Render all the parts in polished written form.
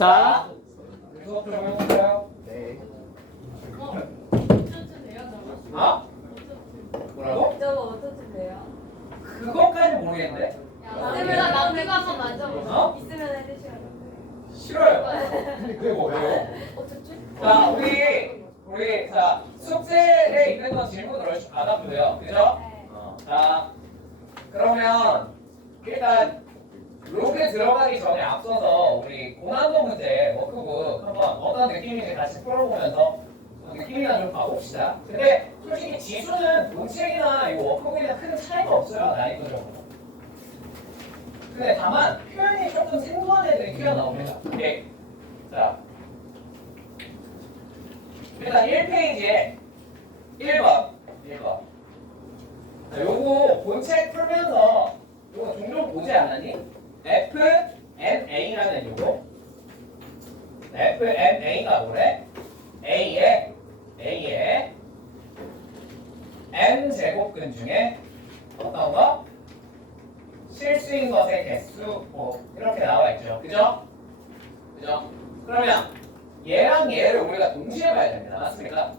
자, 수업 좀 해볼까요? 네. 어쩌면 돼요, 저거? 어? 뭐라고? 저거 어쩌면 돼요? 그것까지 모르겠는데? 있으면 남기가 한번 만져보세요. 어? 있으면 해주시면 싫어요. 그게 뭐예요? 어쩌지? 자, 우리 자 숙제에 있는 건 질문을 받았고요, 그죠? 네. 자, 그러면 일단 로그에 들어가기 전에 앞서서 우리 고난도 문제 워크북 한번 어떤 느낌인지 같이 풀어보면서 느낌이나 좀 봐봅시다. 근데 솔직히 지수는 논책이나 이 워크북이나 큰 차이가 없어요, 난이도적으로. 근데 다만 표현이 조금 생소한 애들이 튀어나옵니다. 오케이. 자, 일단 1페이지에 1번. 자, 요거 본책 풀면서 요거 종종 보지 않았니? FNA라는 요거. FNA가 뭐래? A의 N제곱근 중에 어떤 거? 실수인 것의 개수 뭐 이렇게 나와 있죠. 그죠? 그러면 얘랑 얘를 우리가 동시에 봐야 됩니다. 맞습니까?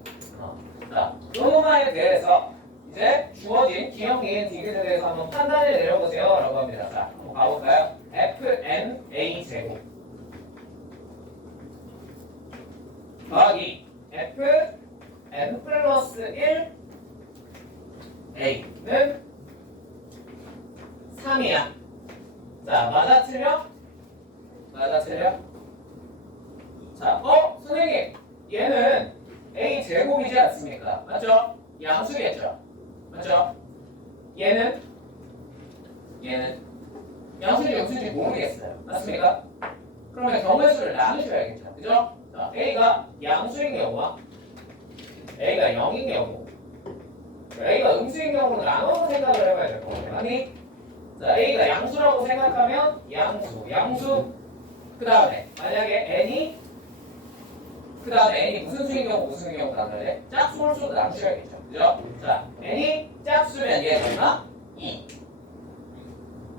자, 요놈에 대해서 이제 주어진 기억, 이행, 디귿에 대해서 한번 판단을 내려보세요 라고 합니다. 자, 한번 가볼까요? FNA 제곱 더하기 FN 플러스 1 A는 3이야. 자, 맞아 틀려? 자, 선생님, 얘는 A 제곱이지 않습니까? 맞죠? 양수겠죠? 맞죠? 얘는 양수인지 음수인지 모르겠어요. 맞습니까? 그러면 경우의 수를 나누셔야겠죠? 그죠? 자, A가 양수인 경우와 A가 0인 경우, A가 음수인 경우로 나눠서 생각을 해봐야 될 거거든요. 아니, 자, A가 양수라고 생각하면 양수. 그 다음에 만약에 N이 무슨 수인 경우 나눠야 짝수, 홀수도 나누셔야겠죠. 그죠? 자, N이 짝수면 얘 얼마? 2.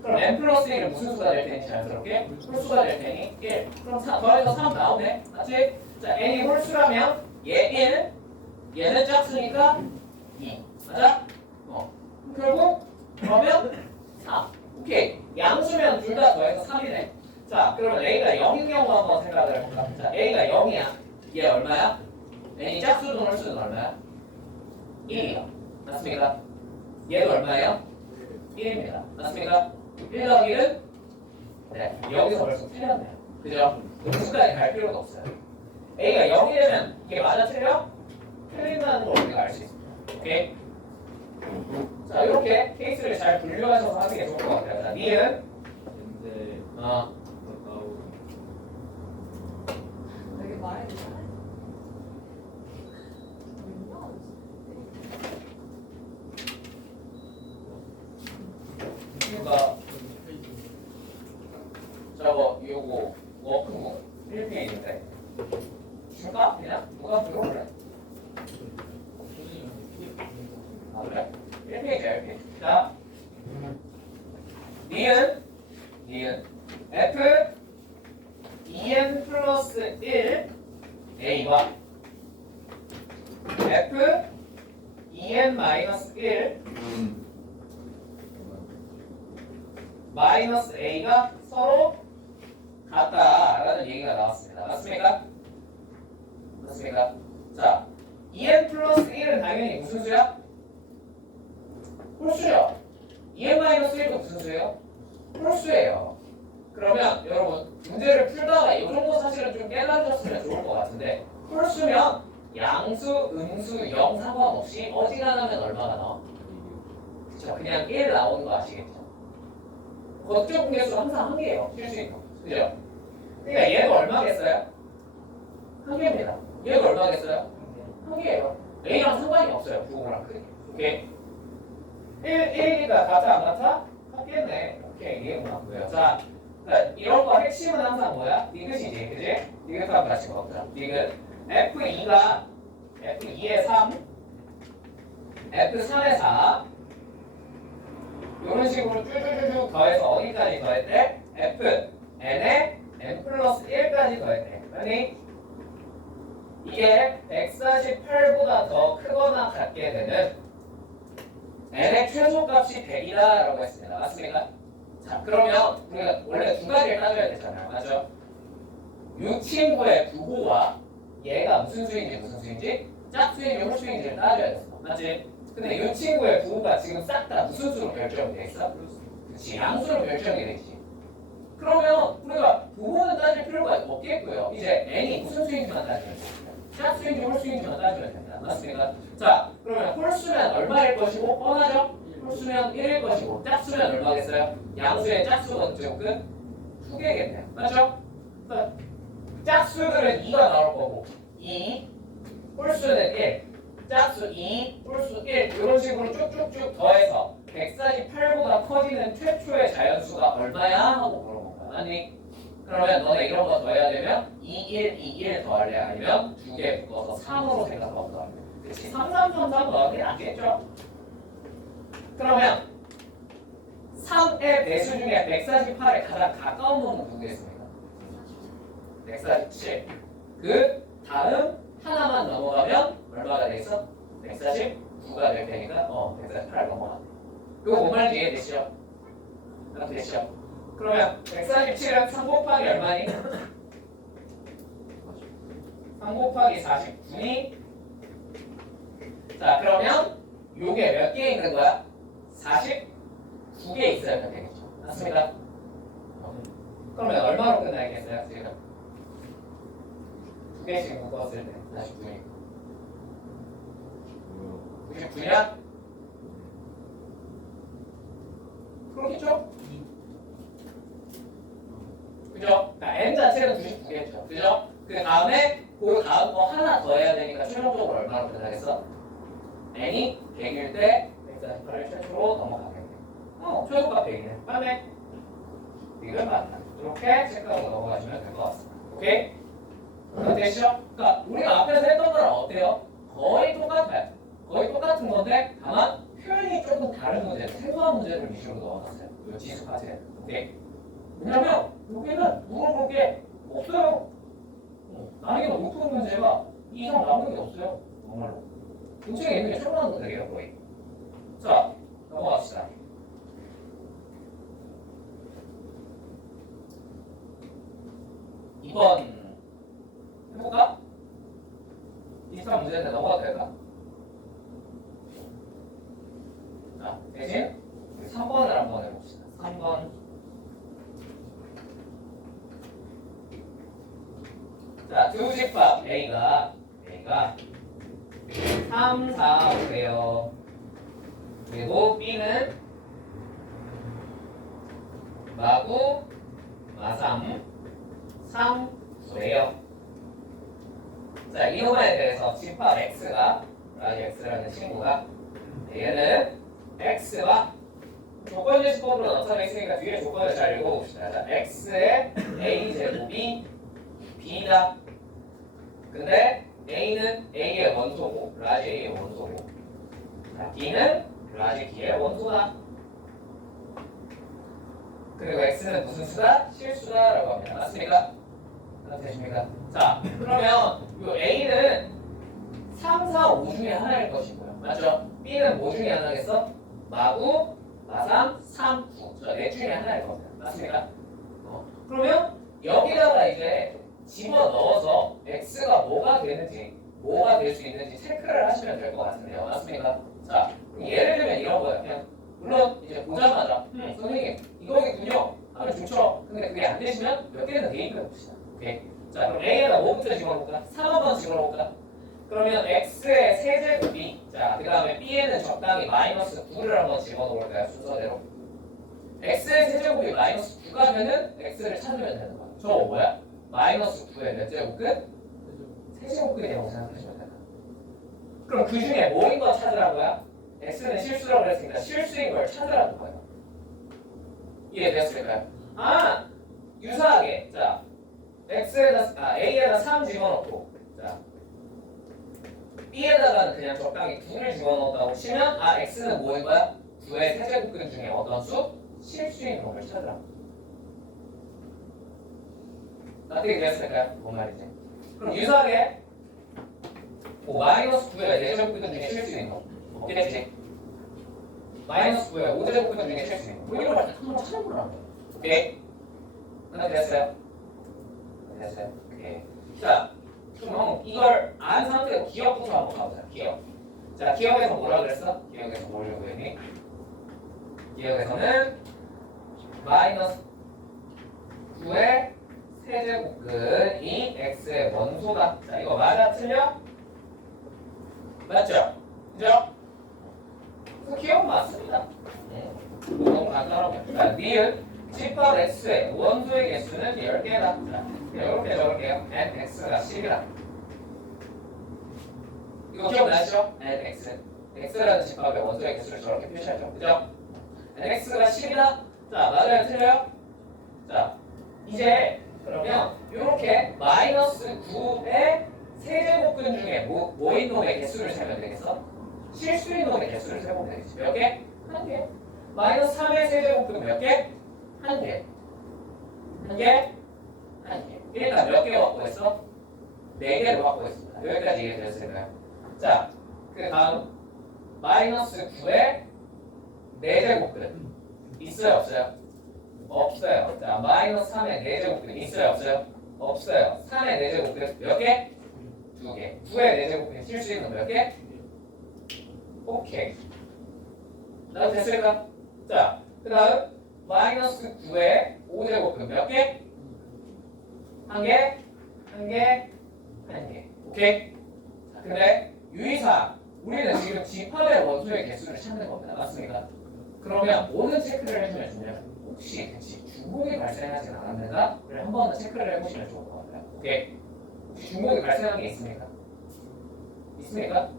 그럼 N 플러스 1은 무슨 수가 될 테니 자연스럽게? 홀수가 될 테니 1. 그럼 더해서 3 나오네. 맞지? 자, N이 홀수라면 얘 1, 얘는 짝수니까 2. 맞아? 결국 그러면 3. 오케이. 양수면 둘 다 더해서 3이네. 자, 그러면 A가 0인 경우 한번 생각을 해볼까? 자, A가 0이야. 얘 얼마야? N이 짝수든 홀수든 얼마야? 1이요. 맞습니까? 얘도 얼마예요? 1입니다. 맞습니까? 1 더하기 1은? 네, 여기서 벌써 틀렸네요. 그죠? 음수까지 갈 필요가 없어요. A가 0이 되면 이게 맞아 틀려? 틀린다는 걸 우리가 알 수 있습니다. 오케이? 자, 이렇게 케이스를 잘 분류하셔서 하는 게 좋을 것 같아요. 자, 니은 여기 말해야 되나? 이거 요거 워크북 1페이지인데 줄까? 그냥? 누가 들어올래? 아, 그래? 1페이지야, 1페이지. 자, 니은 F 2n 플러스 1 A와 F 2n 마이너스 1 마이너스 A가 서로 같다라는 얘기가 나왔습니다. 맞습니까? 자, 2n 플러스 1은 당연히 무슨 수야? 홀수죠. 2n 마이너스 1도 무슨 수예요? 홀수예요. 그러면 여러분 문제를 풀다가 이 정도 사실은 좀 깨달으셨으면 좋을 것 같은데 홀수면 양수, 음수, 0 상관없이 어지간하면 얼마가 나와? 그쵸? 그냥 1 나오는 거 아시겠죠? 거쪽 분계수 항상 1개예요. 실수인 거. 그죠? 그러니까 얘도 얼마겠어요? 1개입니다. 얘도 얼마겠어요? 1개예요. A랑 상관이 없어요. 부호랑 크게. 오케이? 1이니까 같아 안 같아? 같겠네. 오케이. 이해가 맞고요. 자, 이런 거 핵심은 항상 뭐야? 디귿이지. 그지? 디귿하고 같이 먹자. 디귿. F2에 3, F3에 4. 이런 식으로 쭉쭉쭉 더해서 어디까지 더했대? F, N에 N 플러스 1까지 1까지 더했네. 아니 이게 148보다 더 크거나 같게 되는 n의 최소값이 100이다라고 했습니다. 맞습니까? 자, 그러면 우리가 원래 두 가지를 따져야 되잖아요. 맞죠? 이 친구의 부호와 얘가 무슨 수인지 짝수인지 홀수인지를 따져야 됐어. 맞지? 근데 이 친구의 부호가 지금 싹 다 무슨 수로 결정이 돼 있어? 그렇지, 양수로 결정이 돼 있지. 그러면 우리가 부호는 따질 필요가 없겠고요. 이제 n이 무슨 수인지만 따지면 됩니다. 짝수인지 홀수인지만 따지면 됩니다. 맞습니까? 자, 그러면 홀수면 얼마일 것이고 뻔하죠? 홀수면 1일 것이고 짝수면 얼마겠어요? 양수의 짝수는 끝 2개겠네요. 맞죠? 짝수들은 2가 나올 거고 2, 홀수는 1, 짝수 2, 홀수 1 이런 식으로 쭉쭉쭉 더해서 148보다 커지는 최초의 자연수가 얼마야? 하고 물어본 거야. 아니 그러면 너네 이런 거 더해야 되면 2, 1, 2, 1 더할래? 아니면 2개 묶어서 3으로 생각하고 더할래? 그치? 3, 3, 3, 3 더하는 게 낫겠죠? 그러면 3의 배수 중에 148에 가장 가까운 놈은 누구겠습니까? 147. 그 다음 하나만 넘어가면 얼마가 되겠어? 149가 될 테니까 148 넘어가네. 이거 뭔 말인지 이해되시죠? 되시죠? 그러면 147은 3 곱하기 얼마니? 3 곱하기 49니? 자 그러면 요게 몇 개 있는 거야? 49개 있어야 되겠죠. 맞습니까? 그러면 얼마로 끝나겠어요? 지금 2개씩 묶었을 때 49니까 99냐? 그렇겠죠? 그죠? 그러니까 n 자체는 99겠죠. 그죠? 그 다음에 그 다음 거 하나 더 해야 되니까 최종적으로 얼마로 끝나겠어? n이 100일 때 148을 최초로 넘어가겠네. 최소값 100이네. 맞네. 이걸 맞나? 이렇게 체크하고 넘어가시면 될 것 같습니다. 오케이? 되시죠? 그러니까 우리가 앞에서 했던 거랑 어때요? 거의 똑같아요. 거의 똑같은 건데 다만 표현이 조금 다른 문제, 생소한 문제를 위주로 넣어놨어요. 이 지수 파트에. 오케이? 왜냐면 여기는 물어볼 게 없어요. 난이도 높은 문제가 이 이상 나오는 게 없어요. 정말로. 도대체 있는 게 초등학교 문제예요 거의. 자, 넘어갑시다. 이번 해볼까? 비슷한 문제인데 넘어가도 될까? 자, 대신 3번을 한번 해봅시다. 3번. 자, 두 집합 A가 3, 4, 5예요. 그리고 B는 마구, 마삼, 3, 9예요. 자, 이놈에 대해서 집합 X가 X라는 친구가 얘는 X가 조건지수법으로 나타내있으니까 뒤에 조건을 잘 읽어봅시다. 자, X의 A제곱이 B다. 근데 A는 A의 원소고 라지 A의 원소고 B는 라지 B의 원소다. 그리고 X는 무슨 수다? 실수다라고 합니다. 맞습니까? 되십니까? 자, 그러면 이 A는 3, 4, 5 중에 하나일 것이고요. 맞죠? B는 뭐 중에 하나겠어? 마구, 마삼, 3, 9. 저 넷 중에 하나일 겁니다. 맞습니까? 그러면 여기다가 이제 집어넣어서 X가 뭐가 되는지, 뭐가 될 수 있는지 체크를 하시면 될 것 같은데요. 맞습니까? 자, 예를 들면 이런 거예요. 그냥 물론 이제 보자마자 선생님 이거겠군요 하면 좋죠. 근데 그게 안 되시면 몇 개는 대입해 봅시다. 오케이. 자, 그럼 A에다 뭐부터 집어넣을까? 3 한번 집어넣을까? 그러면 X의 세제곱이 그 다음에 B에는 적당히 마이너스 9를 한번 집어넣을까요? 순서대로. X의 세제곱이 마이너스 9가 되면 X를 찾으면 되는 거야. 저거 뭐야? 마이너스 9의 몇 제곱 끝? 세제곱 끝이라고 생각하시면 된다. 그럼 그 중에 뭐인 거 찾으라고요? X는 실수라고 했으니까 실수인 걸 찾으라는 거예요. 이해되었을까요? 유사하게 자 A에다 3 집어넣고 자 B에다가는 그냥 적당히 9를 집어넣었다고 치면 X는 뭐인 거야? 9의 세제곱근 중에 어떤 수? 실수인 놈을 찾으라. 어떻게 되었을까요? 뭔 말이지? 그럼 유사하게 뭐 마이너스 9의 4제곱근 중에 쉴 수 있는 거 없겠지? 마이너스 9의 5제곱근 중에 쉴 수 있는 거 뭐 이런 걸 한번 찾아보라고. 오케이? 하나 됐어요? 됐어요? 오케이. 자, 그럼 이걸 안 상태로 기억부터 한번 가보자. 기억. 자, 기억에서 뭐라 그랬어? 기억에서 뭘 구했니? 기억에서는 마이너스 9의 세제곱근이 x의 원소다. 자, 이거 맞아? 틀려? 맞죠? 그죠? 그래서 기억 맞습니다. 너무 간단하고요. 자, 니은 집합 x의 원소의 개수는 10개다. 자, 이렇게 적을게요. nx가 10이다. 이거 기억나시죠? nx. x라는 집합의 원소의 개수를 저렇게 표시하죠. 그죠? nx가 10이다. 자, 맞아요? 틀려요? 자, 이제 그러면 이렇게 마이너스 9의 세제곱근 중에 뭐인 놈의 개수를 세면 되겠어? 실수인 놈의 개수를 세면 되겠지. 몇 개? 한 개. 마이너스 3의 세제곱근 몇 개? 한 개. 한 개? 한 개. 일단 몇 개 확보했어? 4개를 확보했습니다. 여기까지 이해되셨을까요? 자, 그 다음 마이너스 9의 4제곱근 있어요? 없어요? 없어요. 자, 마이너스 3의 4제곱근 있어요? 없어요? 없어요. 3의 4제곱근 몇 개? 2개. 9의 4제곱근 쉴 수 있는 몇 개? 오케이. 나도 됐을까? 자, 그 다음 마이너스 9의 5제곱근 몇 개? 한 개? 한 개? 한 개. 오케이? 자, 근데 유의사항 우리는 지금 집합의 원소의 개수를 찾는 겁니다. 맞습니까? 그러면 모든 체크를 해주면 좋냐면 혹시 같이 중복이 발생하지 않았는가를 한 번은 체크를 해보시면 좋을 것 같아요. 오케이? 혹시 중복이 발생한 게 있습니까? 있습니까?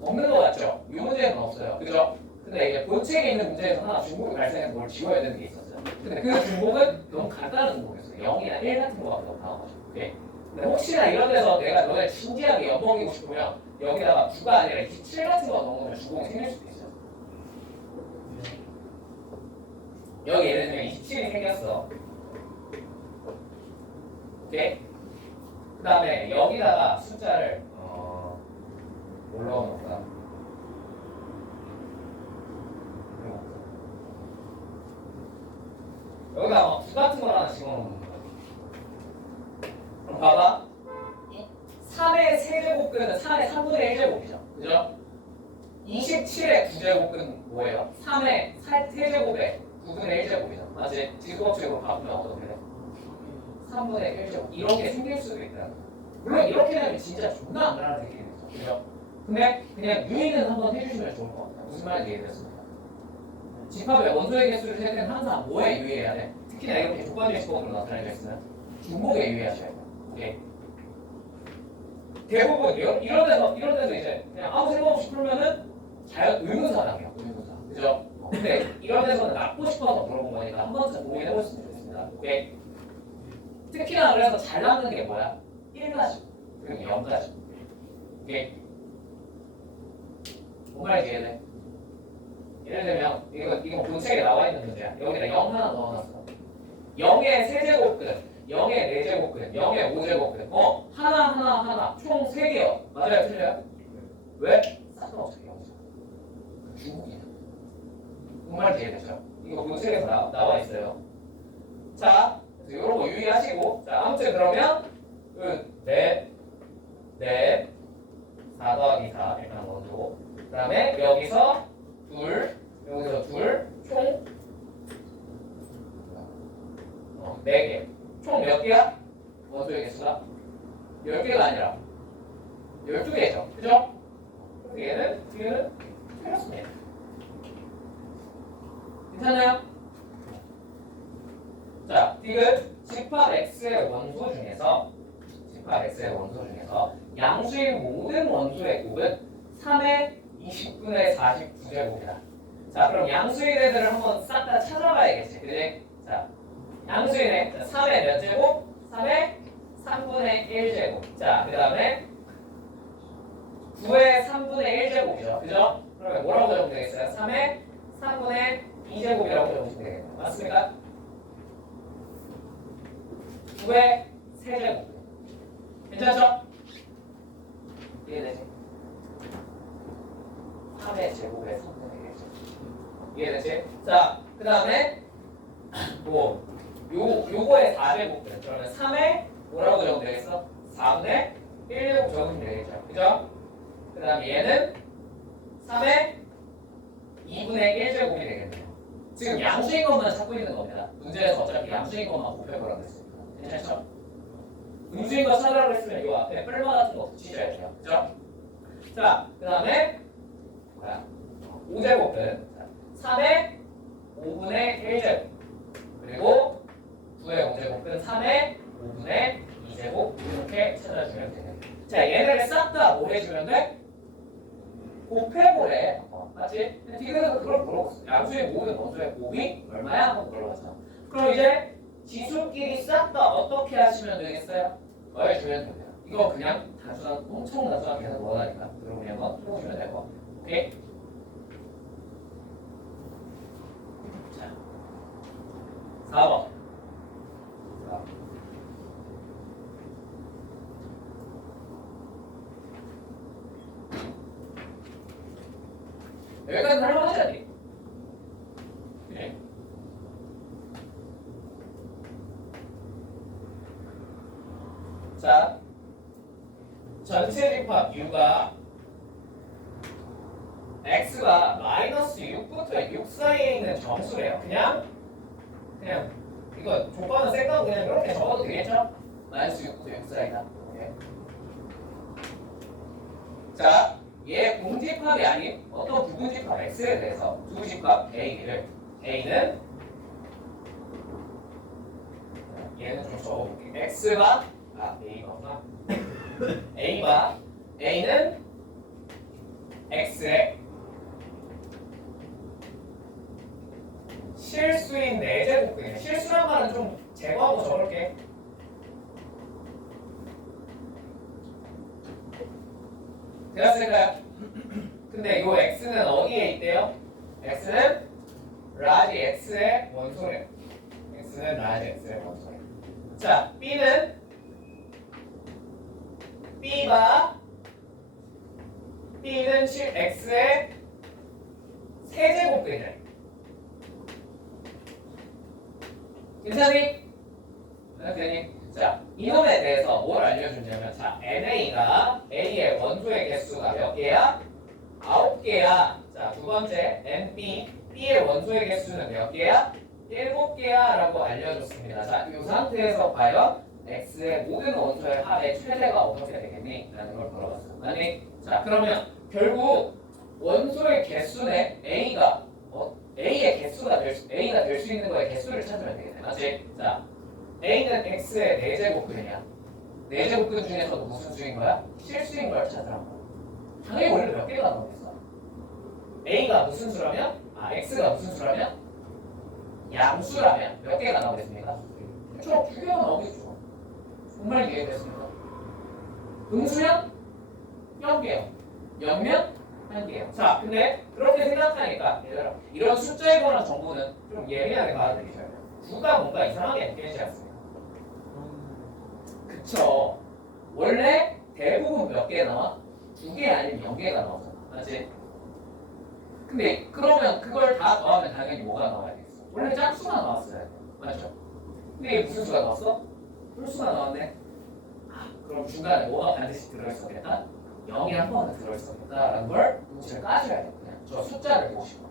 없는 거 같죠? 이 문제는 없어요. 그죠? 근데 이게 본책에 있는 문제에서 하나 중복이 발생해서 뭘 지워야 되는 게 있었어요. 근데 그 중복은 너무 간단한 중복이었어요. 0이나 1 같은 거가 너무 나와가지고. 오케이? 근데 혹시나 이런 데서 내가 너네 진지하게 엿먹이고 싶으면 여기다가 9가 아니라 27 같은 거 넣으면 중복이 생길 수도 있어요. 여기 예를 들면 27이 생겼어. 오케이? 그 다음에 여기다가 숫자를 뭘로 넣을까? 여기다가 9 같은 걸 하나 집어넣는 거야. 그럼 봐봐. 3의 세제곱근은 3의 3분의 1제곱이죠. 그죠? 27의 9제곱근 뭐예요? 3의 세제곱의 9분의 1제곱이죠. 맞지? 지수법칙으로 바꾸면 어떻게 돼? 3분의 1제곱. 이렇게 생길 수도 있다. 물론 이렇게 되면 진짜 존나 안 알아듣겠죠. 그죠? 근데 그냥 유인은 한번 해주시면 좋을 것 같아요. 무슨 말인지 이해됐습니까? 집합의 원소의 개수를 셀 때는 항상 뭐에 유의해야 돼? 특히나 이렇게 조건적 시법으로 나타내져 있으면 중복에 유의하셔야 돼요. 오케이? 대부분 이런 데서 이제 그냥 아무 생각 없이 풀면은 자연 의문사당해요. 의문사. 그죠? 근데 이런 데서는 낳고 싶어서 물어본 거니까 한 번쯤 고민해보셨으면 좋겠습니다. 오케이? 특히나 그래서 잘 낳는 게 뭐야? 1가지 그리고 0가지. 오케이? 뭔 말인지 이해돼? 예를 들면 이거 본책에 나와 있는 문제야. 여기다 0 하나 넣어놨어. 0의 세제곱근, 0의 4제곱근, 0의 5제곱근. 하나 총 3개요. 맞아요? 틀려요? 왜? 싹 다 없어요. 0이죠. 중국이야. 뭔 말인지 이해되죠? 이거 본책에서 나와 있어요. 자, 이런 거 유의하시고. 자, 아무튼 그러면 4 더하기 4 일단 넣어주고, 그 다음에 여기서 여기서 총 4개. 총 몇 개야? 원소의 개수가? 10개가 아니라 12개죠. 그죠? 얘는 틀렸습니다. 괜찮아요? 자, 디귿 집합 X의 원소 중에서 양수의 모든 원소의 곱은 3의 20분의 49제곱이다. 자, 그럼 양수인 애들을 한번 싹 다 찾아봐야겠지. 그지? 자, 양수인 애 3의 몇 제곱? 3의 3분의 1제곱. 자, 그 다음에 9의 3분의 1제곱이죠. 그죠? 그러면 뭐라고 적으면 되겠어요? 3의 3분의 2제곱이라고 적으시면 되겠네요. 맞습니까? 9의 세제곱. 괜찮죠? 이해되지? 3의 제곱의 3분의 1제곱. 이해되지? 자, 그 다음에 요거의 4제곱들. 그러면 3의 뭐라고 적으면 되겠어? 4분의 1제곱 적으면 되겠죠. 그죠? 그 다음에 얘는 3의 2분의 1제곱이 되겠네요. 지금 양수인 것만 찾고 있는 겁니다. 문제에서 어차피 양수인 것만 곱해보라고 했습니다. 괜찮죠? 음수인 거 찾으라고 했으면 이 앞에 뿔마 같은 거 붙이셔야 돼요. 그죠? 자, 그 다음에 5제곱은 3의 5분의 1제곱 그리고 9의 5제곱은 3의 5분의 2제곱 이렇게 찾아주면 되네요. 자, 얘네를 싹 다 뭐 해주면 돼? 곱해보래. 맞지? 디귿에서 그걸 물어봤어. 양수의 모든 원소의 곱이 얼마야? 하고 물어봤어. 그럼 이제 지수끼리 싹 다 어떻게 하시면 되겠어요? 더해주면 됩니다. 이거 그냥 단순한 엄청 단순한 계산 원하니까 그러면 한번 해보시면 될 거. 오케이? 자, 4번. 여기까지는 할만하지 않니? 그래. 자, 전체 집합 U가 X가 마이너스 6부터 6 사이에 있는 점수래요. 그냥 이거 조건은 쌩까고 그냥 이렇게 적어도 되겠죠? 마이너스 6부터 6 사이다. 오케이. 자, 얘 공집합이 아닌 어떤 부분집합 X에 대해서 두 집합 A를 A는 얘는 좀 적어볼게. X가 A가 A가 A는 X의 실수인 4제곱이네. 실수란 말은 좀 제거하고 적을게. 되었을까요? 근데 이 x는 어디에 있대요? x는 라지 x의 원소래요. x는 라지 x의 원소래요. 자, b는 b는 x의 세제곱이네. 괜찮니? 괜찮니? 자, 이놈에 대해서 뭘 알려주냐면, 자, NA가 A의 원소의 개수가 몇 개야? 9개야. 자, 두 번째, B의 원소의 개수는 몇 개야? 7개야 라고 알려줬습니다. 자, 이 상태에서 과연 X의 모든 원소의 합의 최대가 어떻게 되겠니? 라는 걸 물어봤어요. 아니, 자, 그러면 결국 원소의 개수네 A의 개수가 A가 될 수 있는 거의 개수를 찾으면 되겠네. 맞지? 자, A는 X의 4제곱근이야. 4제곱근 중에서도 무슨 수인 거야? 실수인 걸 찾으란 거야. 당연히 원래 몇 개가 나오겠어? A가 무슨 수라면? X가 무슨 수라면? 양수라면 몇 개가 나오겠습니까? 그렇죠. 2개가 나오겠죠. 정말 이해됐습니까? 음수면 0개요. 0면 1개요. 자, 근데 그렇게 생각하니까 얘들아, 이런 숫자에 관한 정보는 좀 예민하게 받아들이셔야 돼요. 9가 뭔가 이상하게 느껴지지 않습니까? 그쵸. 원래 대부분 몇 개 나와? 2개 아니면 0개가 나오잖아. 맞지? 근데 그러면 그걸 다 더하면 당연히 뭐가 나와야 되겠어? 원래 짝수가 나왔어야 돼. 맞죠? 근데 이게 무슨 수가 나왔어? 홀수가 나왔네. 그럼 중간에 뭐가 반드시 들어있었겠다? 0이 한 번은 들어있었겠다라는 걸 눈치를 까셔야 돼요. 그냥 저 숫자를 보시고.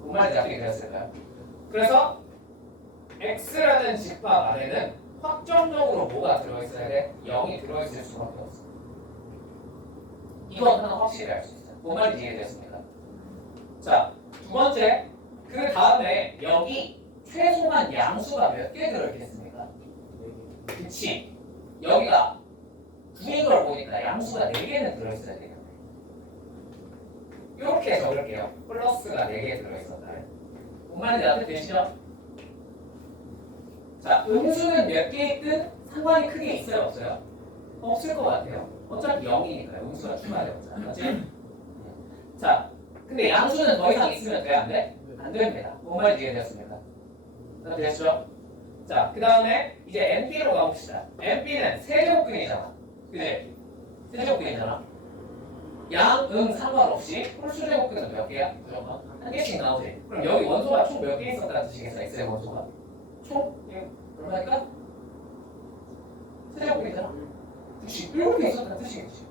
뭔 말인지 어떻게 되었을까요? 그래서 X라는 집합 안에는 확정적으로 뭐가 들어있어야 돼? 0이 들어있을 수밖에 없어. 이건 하나 확실히 알 수 있어요. 뭔 말인지 이해되었습니까? 자, 두 번째, 그 다음에 여기 최소한 양수가 몇 개 들어있겠습니까? 그치? 여기가 9인 걸 보니까 양수가 4개는 들어있어야 되겠네. 이렇게 적을게요. 플러스가 4개 들어있었다. 뭔 말인지 앞에 되시죠? 자, 음수는 몇 개 있든 상관이 크게 있어요? 없어요? 없을 것 같아요. 어차피 0이니까요. 음수가 추가되었잖아. 맞지? 자, 근데 양수는 더 이상 있으면 돼? 안 돼? 안 됩니다. 뭔 말인지 이해되었습니까? 다 되셨죠? 자, 그 다음에 이제 NP로 가봅시다. NP는 세제곱근이잖아. 그지? 세제곱근이잖아. 양, 응 상관없이 홀수제곱근은 몇 개야? 무조건 한 개씩 나오지. 그럼 여기 원소가 총 몇 개 있었다는 뜻이겠어? X의 원소가 총? 얼마니까? 세제곱근이잖아. 그치? 7개 있었다는 뜻이겠지.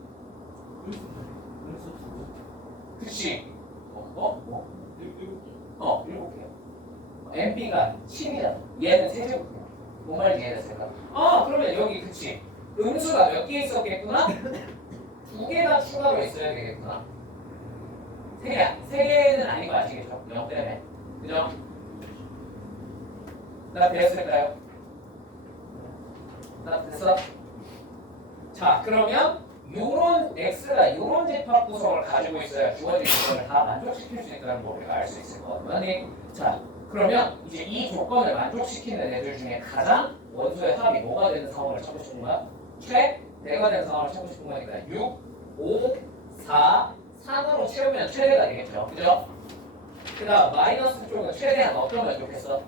그치? 뭐? 7개. NP가 7이잖아. 얘는 세제곱근이야. 뭔 말인지 이해됐을까? 그러면 여기 그치? 음수가 몇 개 있었겠구나? 2개가 추가로 있어야 되겠구나. 3개는 아닌 거 아시겠죠? 0 때문에. 그죠? 나 배웠을까요? 나 됐어? 자, 그러면 요런 x가 요런 집합 구성을 가지고 있어야 주어진 조건을 다 만족시킬 수 있다는 걸 우리가 알 수 있을 거거든요. 자, 그러면 이제 이 조건을 만족시키는 애들 중에 가장 원소의 합이 뭐가 되는 상황을 찾고 싶은 거야? 최대가 되는 상황을 찾고 싶은 거니까 6, 5, 4, 4으로 채우면 최대가 되겠죠. 그죠? 그 다음 마이너스 쪽은 최대한 어쩌면 좋겠어?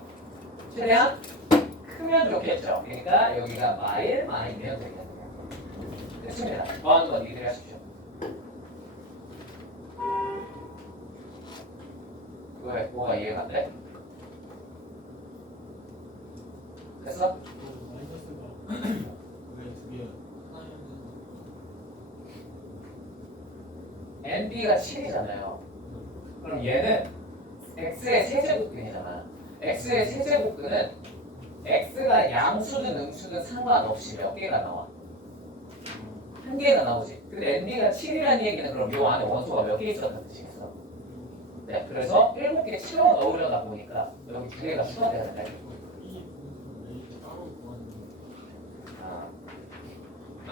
최대한 크면 좋겠죠. 그러니까 여기가 마일만이면 되겠네요. 됐습니다. 더한 건 이들이 하십시오. 왜? 뭐가 이해가 안 돼? 됐어? NB가 7이잖아요. 그럼 얘는 X의 세제곱근이잖아. X의 세제곱근은 X가 양수든 음수든 상관없이 몇 개가 나와? 한 개가 나오지. 근데 NB가 7이라는 얘기는 그럼 요 안에 원소가 몇 개 있었다는 뜻이겠어? 네, 그래서 7개 채워 넣으려다 보니까 여기 2개가 추가돼야 된다.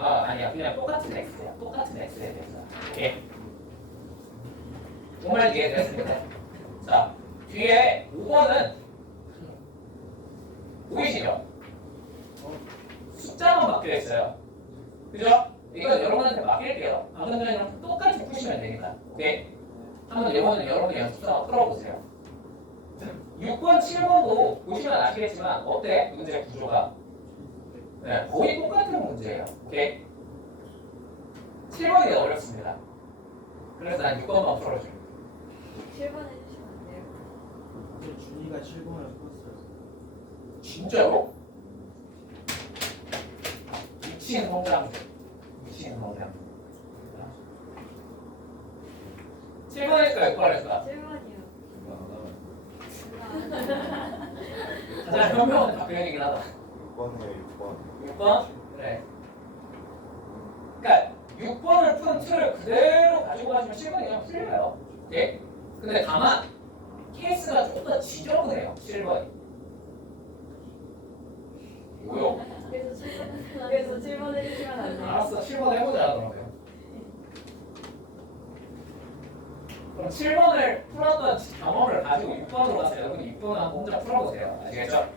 아니야. 그냥 똑같은 X야. 똑같은 X에 대해서. 오케이. 정말 이해됐습니다. 자, 뒤에 5번은 보이시죠? 숫자만 바뀌어 있어요. 그죠? 이건 여러분한테 맡길게요. 방금 전이랑 똑같이 푸시면 되니까. 오케이? 한번 이번은 여러분이 연습서 풀어보세요. 6번, 7번도 보시면 아시겠지만 어때? 문제 구조가? 네, 거의 똑같은 문제예요. 오케이? 7번이 어렵습니다. 그래서 난 6번만 풀어줄게. 7번 해주시면 안 돼요? 준이가 7번을 풀었어요. 진짜로? 미친 성장. 미친 성장. 7번 할까 6번 할까? 7번이요. 가장 현명한 답변이긴 하다. 6번이에요, 6번. 6번? 그래. 그러니까 6번을 푼 틀을 그대로 가지고 가시면 7번이 그냥 풀려요. 오케이? 근데 다만 케이스가 좀 더 지저분해요. 7번이. 뭐요? 그래서 7번 해주시면 안 돼요? 알았어. 7번 해보자 그러면. 그럼 7번을 풀었던 경험을 가지고 6번으로 가서 여러분 6번을 한번 혼자 풀어보세요. 아시겠죠? 자,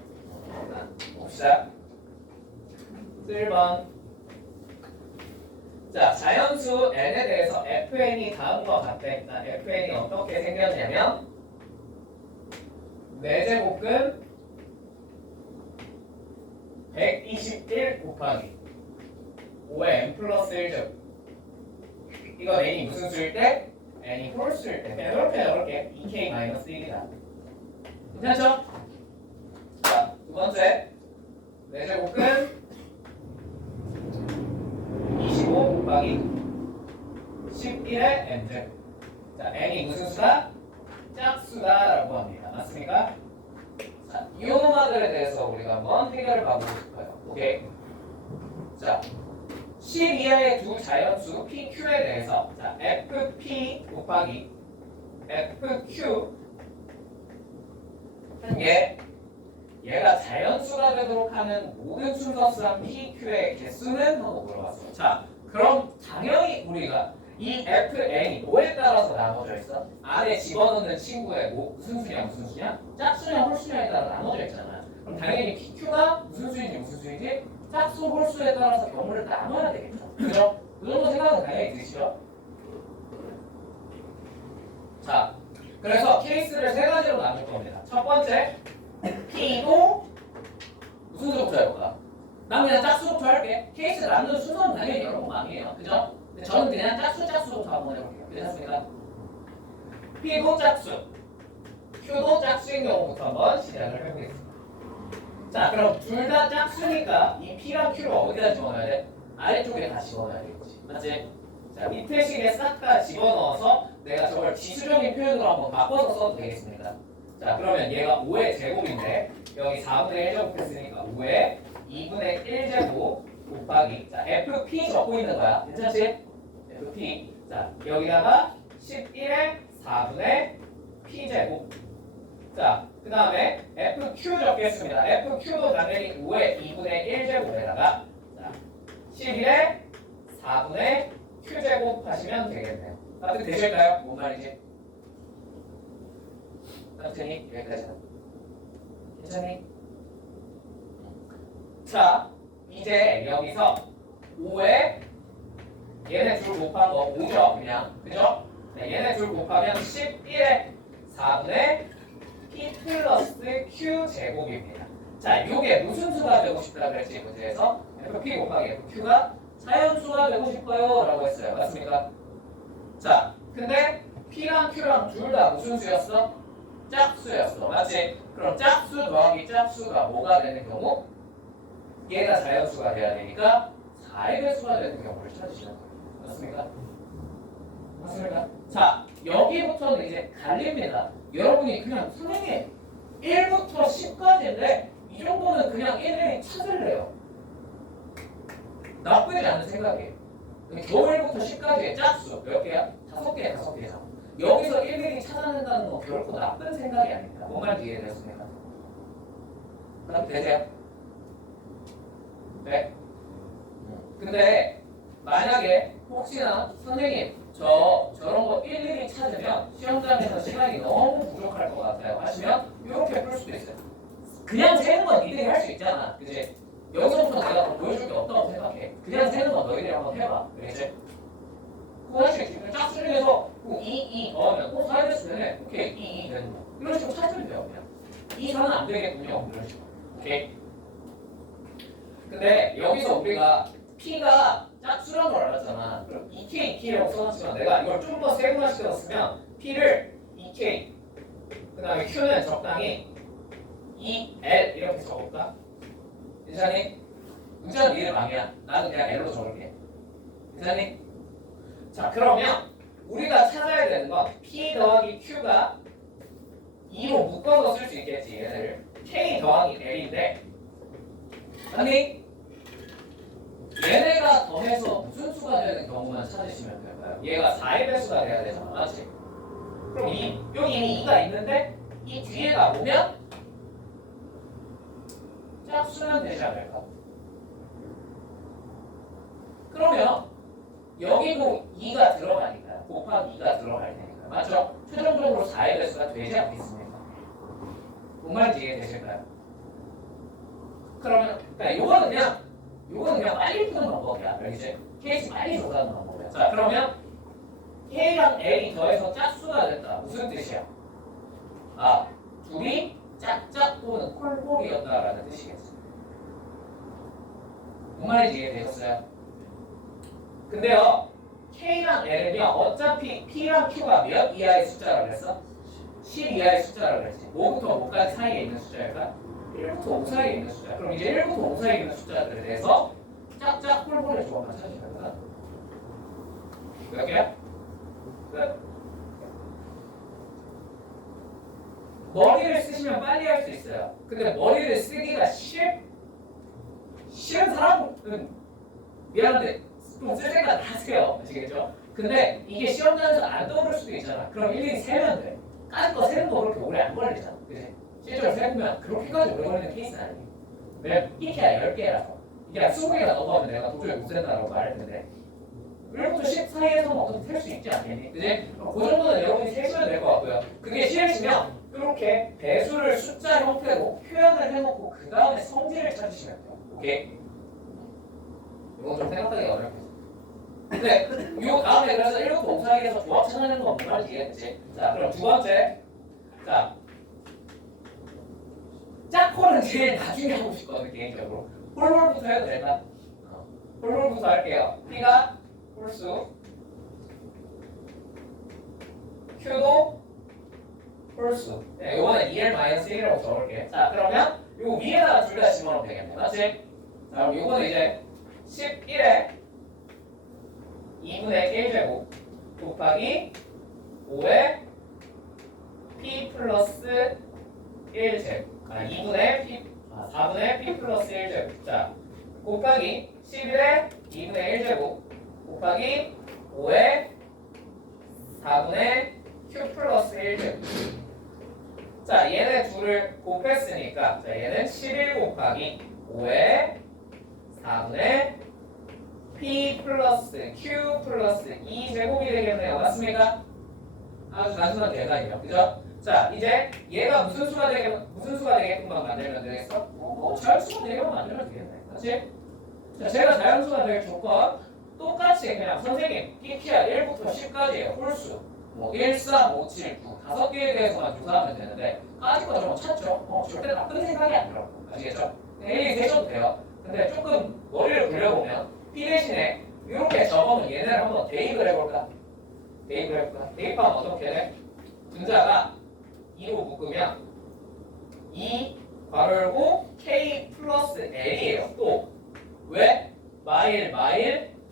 봅시다. 1번. 자, 자연수 n에 대해서 fn이 다음과 같대. 자, fn이 어떻게 생겼냐면 4제곱근 121 곱하기 5의 n 플러스 1제곱. 이거 n이 무슨 수일 때? n이 홀수일 때. 그냥 이렇게 2k 마이너스 1이다. 괜찮죠? 자, 두 번째 4제곱근 25 곱하기 11의 n제곱. 자, n이 무슨 수다? 짝수다라고 합니다. 맞습니까? 자, 이 놈아들에 대해서 우리가 한번 해결을 봐보고 싶어요. 오케이? 자, 10 이하의 두 자연수 PQ에 대해서 자, FP 곱하기 FQ 얘가 자연수가 되도록 하는 모든 순서수한 PQ의 개수는? 하고 물어봤어요. 자, 그럼 당연히 우리가 이 FN이 뭐에 따라서 나눠져 있어? 안에 집어넣는 친구의 무슨 수냐 무슨 수냐? 짝수냐 홀수냐에 따라 나눠져 있잖아. 그럼 당연히 PQ가 무슨 수인지 무슨 수인지 짝수 홀수에 따라서 경우를 나눠야 되겠죠. 그죠? 그 정도 생각은 당연히 드시죠? 자, 그래서 케이스를 세 가지로 나눌 겁니다. 첫 번째, P도 무슨 수부터 해볼까? 난 그냥 짝수부터 할게. 케이스 남는 순서는 당연히 여러분 마음이에요. 그죠? 근데 저는 그냥 짝수부터 한번 해볼게요. 괜찮습니까? P도 짝수, Q도 짝수인 경우부터 한번 시작을 해보겠습니다. 자, 그럼 둘 다 짝수니까 이 P랑 Q를 어디다 집어넣어야 돼? 아래쪽에 다 집어넣어야 되겠지. 맞지? 자, 밑에 식에 싹 다 집어넣어서 내가 저걸 지수적인 표현으로 한번 바꿔서 써도 되겠습니다. 자, 그러면 얘가 5의 제곱인데 여기 4분의 1 제곱했으니까 5의 2분의 1제곱 곱하기 자, FP 적고 있는 거야. 괜찮지? FP 자, 여기다가 11의 4분의 P제곱 자, 그 다음에 FQ 적겠습니다. FQ도 당연히 5의 2분의 1제곱에다가 자, 11의 4분의 Q제곱 하시면 되겠네요. 어떻게 되실까요? 뭔 말이지? 따뜻하니? 여기까지는 괜찮니? 자, 이제 여기서 5에 얘네 둘 곱한 거 5죠, 그냥. 그죠? 네, 얘네 둘 곱하면 11의 4분의 P 플러스 Q 제곱입니다. 자, 이게 무슨 수가 되고 싶다 그랬지? 문제에서 FP 곱하기 FQ가 자연수가 되고 싶어요 라고 했어요. 맞습니까? 자, 근데 P랑 Q랑 둘 다 무슨 수였어? 짝수였어. 맞지? 그럼 짝수 더하기 짝수가 뭐가 되는 경우? 얘가 자연수가 돼야 되니까 4의 배수가 되는 경우를 찾으시면 돼요. 맞습니까? 맞습니까? 자, 여기부터는 이제 갈립니다. 여러분이 그냥 선생님 1부터 10까지인데 이 정도는 그냥 일일이 찾을래요. 나쁘지 않은 생각이에요. 겨우 1부터 10까지의 짝수 몇 개야? 5개, 5개잖아. 여기서 일일이 찾아낸다는 건 결코 나쁜 생각이 아닙니다. 뭔 말인지 이해되셨습니까? 그럼 되세요? 네? 근데 만약에 혹시나 선생님 저런 거 일일이 찾으면 시험장에서 시간이 너무 부족할 것 같아요 하시면 이렇게 풀 수도 있어요. 그냥 세는 건 니들이 할 수 있잖아. 그치? 여기서부터 내가 뭐 보여줄 게 없다고 생각해. 그냥 세는 건 너희들이 한번 해봐. 그렇지? 그거 할 수 있지. 짝수 중에서 2 더하면 4의 배수 되네. 오케이. 2 되는 거. 이런 식으로 찾으면 돼요. 그냥 2, 4는 안 되겠군요. 이런 식으로. 오케이? 근데 여기서 우리가 P가 짝수라는 걸 알았잖아. 그럼 2K, 2K라고 써놨지만 내가 이걸 좀 더 세분화시켰으면 P를 2K 그 다음에 Q는 적당히 2L 이렇게 적을까? 괜찮니? 문자는 이해를 망이야. 나는 그냥 L로 적을게. 괜찮니? 자, 그러면 우리가 찾아야 되는 건 P 더하기 Q가 2로 묶어서 쓸 수 있겠지. 얘네를 K 더하기 L인데 아니 얘네가 더해서 무슨 수가 되는 경우만 찾으시면 될까요? 얘가 4의 배수가 돼야 되잖아. 맞지? 그럼 여기 이미 2가 있는데 이 뒤에가 오면 짝수면 되지 않을까? 그러면 여기도 2가 들어가니까 곱하기 2가 들어갈 테니까 맞죠? 최종적으로 4의 배수가 되지 않겠습니까? 뭔 말인지 이해되실까요? 그러면 그러니까 요거는 그냥 빨리 푸는 방법이야. 알겠지? 케이스 빨리 조사하는 방법이야. 자, 그러면 K랑 L이 더해서 짝수가 됐다. 무슨 뜻이야? 아, 둘이 짝짝 또는 콜볼이었다라는 뜻이겠지. 뭔 말인지 이해되셨어요? 근데요, K랑 L은요, 어차피 P랑 Q가 몇 이하의 숫자라고 그랬어? 10 이하의 숫자라고 그랬지. 5부터 5까지 사이에 있는 숫자일까? 1부터 5 사이에 있는 숫자. 그럼 이제 1부터 5 사이에 있는 숫자들에 대해서 짝짝 콜볼의 조합만 찾으시면 됩니다. 몇 개야? 끝. 머리를 쓰시면 빨리 할 수 있어요. 근데 머리를 쓰기가 싫은 사람은 미안한데 좀 쓸 생각 하세요. 아시겠죠? 근데 이게 시험장에서 안 떠오를 수도 있잖아. 그럼 일일이 세면 돼. 까짓 거 세는 거 그렇게 오래 안 걸리잖아. 그치? 실제로 세보면 그렇게까지 오래 걸리는 케이스는 아니에요. 왜냐면 PK가 10개라서 이게 20개가 넘어가면 내가 도저히 못 센다라고 말했는데 1부터 10 사이에서는 어떻게 셀 수 있지 않겠니? 그치? 그 정도는 여러분이 세시면 될 것 같고요. 그게 싫으시면 이렇게 배수를 숫자 형태로 표현을 해놓고 그 다음에 성질을 찾으시면 돼요. 오케이? 이건 좀 생각하기 어렵겠어. 근데 이 다음에 그래서 1부터 5 사이에서 조합 찾아내는 건 뭔지 이해했지? 자, 그럼 두 번째. 자, 짝콜은 제일 나중에 하고 싶거든 개인적으로. 홀홀부터 해도 될까? 홀홀부터 할게요. P가 홀수, Q도 홀수. 네, 이거는 2L-1이라고 적을게. 자, 그러면 요 위에다가 둘 다 집어넣으면 되겠네. 맞지? 자, 그럼 요거는 이제 11에 2분의 1제곱 곱하기 5에 P 플러스 1제곱. 4분의 P 플러스 1제곱. 자, 곱하기 11에 2분의 1제곱 곱하기 5에 4분의 Q 플러스 1제곱. 자, 얘네 둘을 곱했으니까 자, 얘는 11 곱하기 5에 4분의 P 플러스 Q 플러스 2제곱이 되겠네요. 맞습니까? 아주 단순한 계산이죠. 그죠? 자, 이제 얘가 무슨 수가 되게끔만 만들면 되겠어? 자연수가 되게만 만들면 되겠네. 그렇지? 자, 제가 자연수가 될 조건 똑같이 그냥 선생님 PPR 1부터 10까지예요. 홀수. 뭐 1, 4, 5, 7, 9 5개에 대해서만 조사하면 되는데 까짓 거 좀 찾죠? 절대 나쁜 생각이 안 들어. 아시겠죠? 일일이 되셔도 돼요. 근데 조금 머리를 굴려보면 P 대신에 이렇게 적으면 얘네를 한번 대입을 해볼까? 대입하면 어떻게 돼? 분자가 2로 묶으면 2 괄호 열고 K 플러스 L이에요. 또 왜? 마일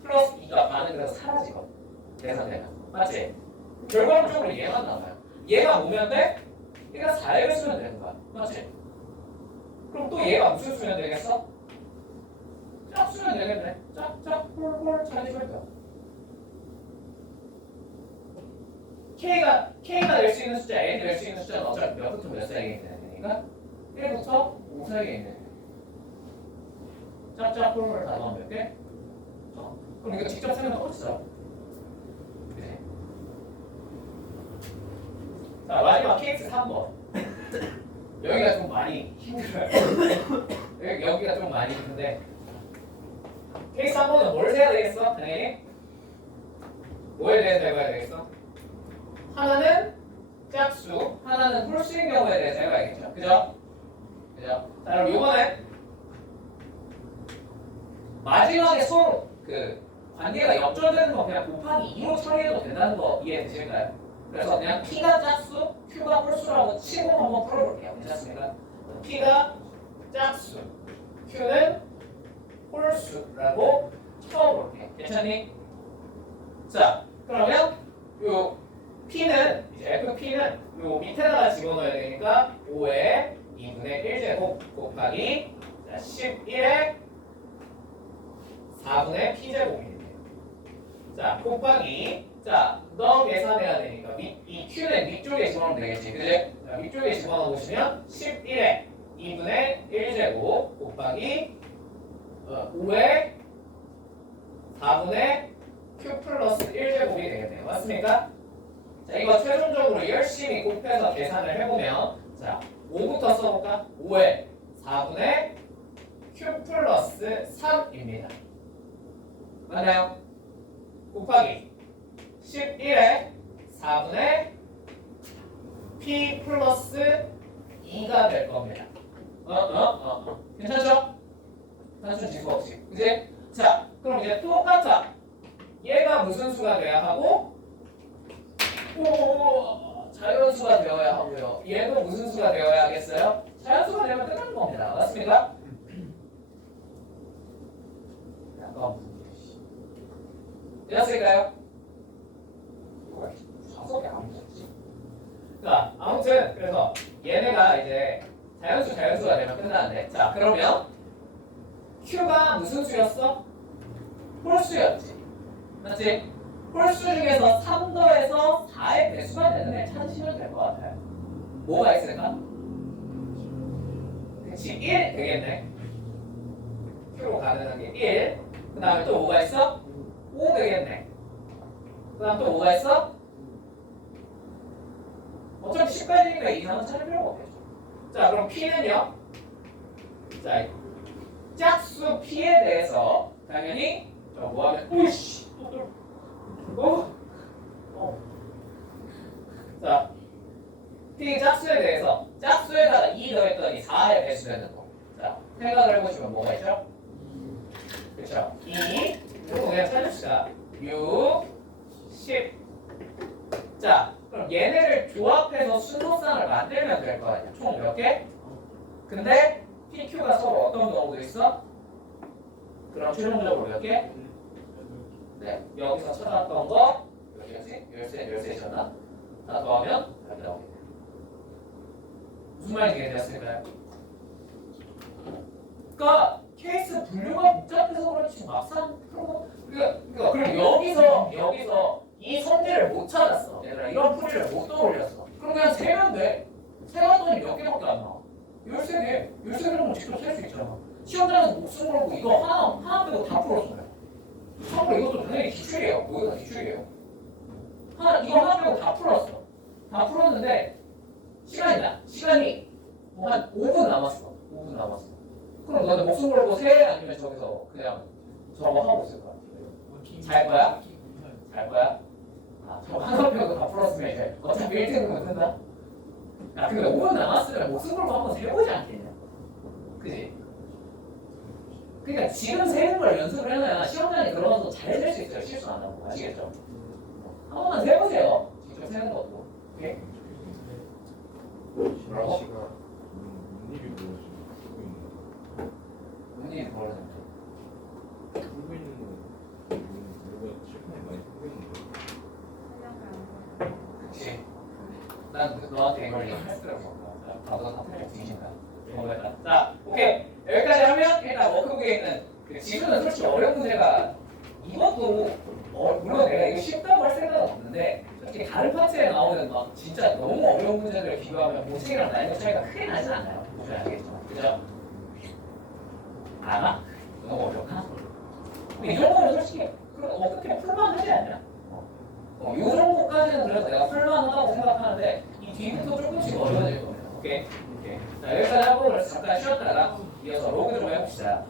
플러스 2가 반응돼서 사라지거든. 계산되면. 맞지? 결과적으로 얘만 남아요. 얘가 뭐면 돼? 얘가 4L을 쓰면 되는 거야. 맞지? 그럼 또 얘가 무슨 수면 되겠어? 짝 수면 되겠네. 짝, 홀 찾으시면 돼요. K가 낼 수 있는 숫자, L이 낼 수 있는 숫자는 어차피 몇부터 몇 사이에 있는 애니까 1부터 5 사이에 있는 애. 짝, 홀 다 넣으면 몇 개? 그럼 이거 직접 쓰면 어딨어? 네. 자, 마지막 케이스 3번. 여기가 좀 많이 힘들어요. 여기가 좀 많이 힘든데 케이스 3번은 뭘 세야 되겠어? 당연히 뭐에 대해서 해봐야 되겠어? 하나는 짝수, 하나는 홀수인 경우에 대해서 해봐야겠죠. 그죠? 자, 그럼 이번에 마지막에 서로 그 관계가 역전되는 거 그냥 곱하기 2로 처리해도 된다는 거 이해되실까요? 그래서 그냥 P가 짝수, Q가 홀수라고 치고 한번 풀어볼게요. 괜찮습니까? P가 짝수, Q는 홀수라고 쳐볼게. 괜찮니? 자, 그러면 요 P는 이제 FP는 요 밑에다가 집어넣어야 되니까 5에 2분의 1제곱 곱하기 11에 4분의 P제곱입니다. 자, 곱하기 너 계산해야 되니까 이 Q는 위쪽에 집어넣으면 되겠지. 그지? 자, 위쪽에 집어넣어 보시면 11에 2분의 1제곱 곱하기 5에 4분의 Q 플러스 1제곱이 되겠네요. 맞습니까? 자, 이거 최종적으로 열심히 곱해서 계산을 해보면 자, 5부터 써볼까? 5에 4분의 Q 플러스 3입니다. 맞나요? 곱하기 11에 4분의 P 플러스 2가 될 겁니다. 괜찮죠? 단순 지수 없이. 그지? 자, 그럼 이제 똑같아. 얘가 무슨 수가 돼야 하고 자연수가 되어야 하고요. 얘도 무슨 수가 되어야 하겠어요? 자연수가 되면 끝나는 겁니다. 맞습니까? 약간 되었을까요? 자석이 안 되지. 자, 아무튼 그래서 얘네가 이제 자연수가 되면 끝나는데 자, 그러면 Q가 무슨 수였어? 홀수였지. 맞지? 홀수 중에서 3 더해서 4의 배수가 되는 애 찾으시면 될 것 같아요. 뭐가 있을까? 그치, 1 되겠네. Q로 가능한 게 1. 그 다음에 또 뭐가 있어? 5 되겠네. 그 다음 또 뭐가 있어? 어차피 10까지니까 이상은 찾을 필요가 없겠죠. 자, 그럼 P는요? 자, 짝수 P에 대해서 당연히 뭐하면 오이씨 자, P 짝수에 대해서 짝수에다가 2 더했더니 4의 배수 생각을 해보시면 뭐가 있죠? 그쵸? 2 이거 그냥 찾읍시다. 6 10. 자, 그럼 얘네를 조합해서 순서상을 만들면 될 거 아니야. 총 몇 개? 근데 PQ가 서로 어떤 경우도 있어? 그럼 최종적으로 몇 개? 네, 여기서 찾았던 거 몇 개지? 13이잖아. 다 더하면 이렇게 나오겠네. 무슨 말인지 이해되었을까요? 그러니까 케이스 분류가 복잡해서 그렇지 막상 그리고 여기서 이 성질을 못 찾았어. 얘들아 이런 풀이를 못 떠올렸어. 그럼 그냥 세면 돼. 세봤더니 몇 개밖에 안 나와. 13개. 13개면 직접 셀 수 있잖아. 시험장에서 목숨 걸고 이거 하나 빼고 다 풀었어요. 참고로 이것도 당연히 기출이에요. 모의가 기출이에요. 이거 하나 빼고 다 풀었어. 다 풀었는데 시간이 뭐 한 5분 남았어. 5분 남았어. 그럼 너는 목숨 걸고 세 아니면 저기서 그냥 저거 하고 있을 거야? 잘 거야? 잘 거야? 아, 저거 하나 빼고 다 풀었으면 이제 어차피 1등은 못 뜬다? 야, 근데 5분 남았으면 목숨 걸고 한번 세보지 않겠냐? 그지? 그러니까 지금 세는 걸 연습을 해놔야 시험장에 들어가서 잘 셀 수 있어요. 실수 안 하고. 아시겠죠? 한 번만 세보세요. 직접 세는 것도. 오케이? 뭐라고? 눈입이 보여지고 눈이 보여지는 풀고 있는 거 이거 실판에 많이 풀고 있는데 그치. 난 너한테 이걸 얘기할 수가 없어. 나도 다 틀려 뒤진다. 자, 오케이. 여기까지 하면 일단 워크북에 있는 그 지수는 솔직히 어려운 문제가 이것도 물론 내가 이거 쉽다고 할 생각은 없는데 솔직히 다른 파트에 나오는 막 진짜 너무 어려운 문제들을 비교하면 모색이랑 난이도 차이가 크게 나진 않아요. 보면 알겠죠. 그죠? 알아? 너무 어렵나? 근데 이 정도는 솔직히 어떻게 풀만 하지 않냐? 이 정도까지는 그래도 내가 풀만하다고 생각하는데 이 뒤부터 조금씩 어려워질 겁니다. 오케이? 자, 여기까지 하고 잠깐 쉬었다가 이어서 로그 좀 해봅시다.